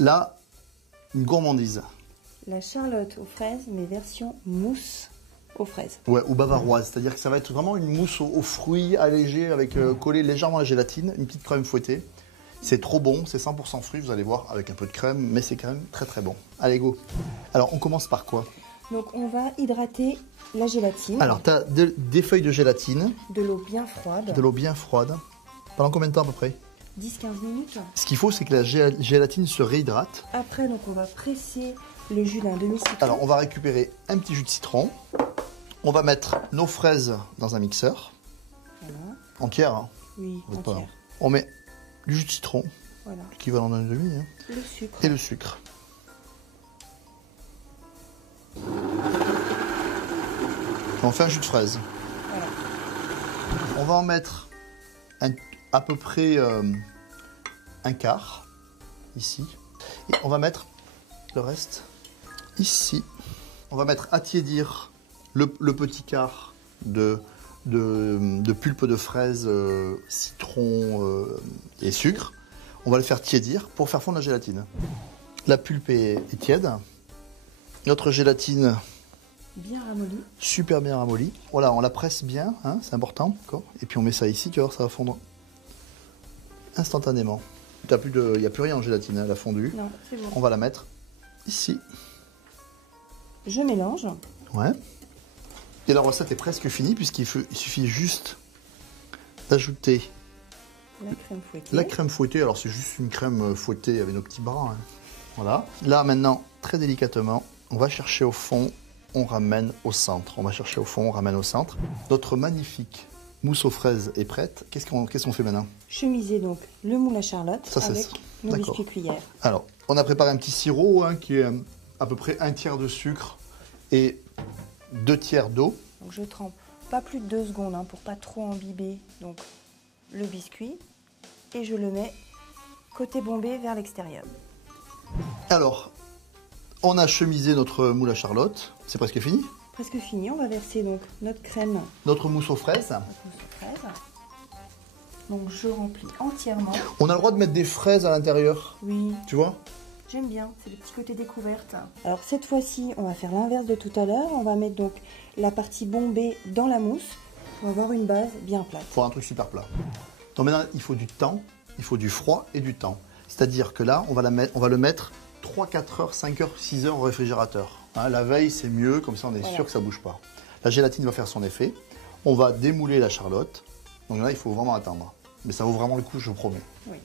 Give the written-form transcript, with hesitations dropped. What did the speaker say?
Là, une gourmandise. La charlotte aux fraises, mais version mousse aux fraises. Ouais, ou bavaroise, c'est-à-dire que ça va être vraiment une mousse aux fruits allégée avec collé légèrement à la gélatine, une petite crème fouettée. C'est trop bon, c'est 100% fruits, vous allez voir, avec un peu de crème, mais c'est quand même très très bon. Allez, go. Alors, on commence par quoi? Donc on va hydrater la gélatine. Alors, tu as des feuilles de gélatine. De l'eau bien froide. De l'eau bien froide. Pendant combien de temps à peu près? 10-15 minutes. Ce qu'il faut, c'est que la gélatine se réhydrate. Après, donc on va presser le jus d'un demi-citron. Alors, on va récupérer un petit jus de citron. On va mettre nos fraises dans un mixeur. Voilà. Entière, hein. Oui, Pas- entière. On met du jus de citron, Voilà. l'équivalent d'un demi, hein, Le sucre. et le sucre. On fait un jus de fraise. Voilà. On va en mettre à peu près un quart, ici. Et on va mettre le reste ici. On va mettre à tiédir le petit quart de pulpe de fraise, citron et sucre. On va le faire tiédir pour faire fondre la gélatine. La pulpe est tiède. Notre gélatine Bien ramolli. super bien ramollie. Voilà, on la presse bien, hein, c'est important. Et puis on met ça ici, tu vas voir, ça va fondre instantanément. Il n'y a plus rien en gélatine, hein, elle a fondu. Non, c'est bon. On va la mettre ici. Je mélange. Ouais. Et la recette est presque finie puisqu'il suffit juste d'ajouter La crème fouettée. la crème fouettée. Alors c'est juste une crème fouettée avec nos petits bras. Hein. Voilà. Là maintenant, très délicatement, on va chercher au fond, on ramène au centre. On va chercher au fond, on ramène au centre. Notre magnifique mousse aux fraises est prête. Qu'est-ce qu'on fait maintenant? Chemiser donc le moule à charlotte Ça, c'est avec ça. nos D'accord. biscuits cuillères. Alors, on a préparé un petit sirop hein, qui est à peu près 1/3 de sucre et 2/3 d'eau. Donc je trempe pas plus de 2 secondes hein, pour pas trop imbiber donc le biscuit et je le mets côté bombé vers l'extérieur. Alors, on a chemisé notre moule à charlotte. C'est presque fini. Presque fini, on va verser donc notre crème, Notre mousse aux fraises. notre mousse aux fraises. Donc je remplis entièrement. On a le droit de mettre des fraises à l'intérieur. Oui, Tu vois? j'aime bien, c'est le petit côté découverte. Alors cette fois-ci, on va faire l'inverse de tout à l'heure. On va mettre donc la partie bombée dans la mousse pour avoir une base bien plate. Pour un truc super plat. Donc maintenant, il faut du temps, il faut du froid et du temps. C'est-à-dire que là, on va le mettre 3-4 heures, 5 heures, 6 heures au réfrigérateur. Hein, la veille, c'est mieux, comme ça on est sûr que ça ne bouge pas. La gélatine va faire son effet. On va démouler la charlotte. Donc là, il faut vraiment attendre. Mais ça vaut vraiment le coup, je vous promets. Oui.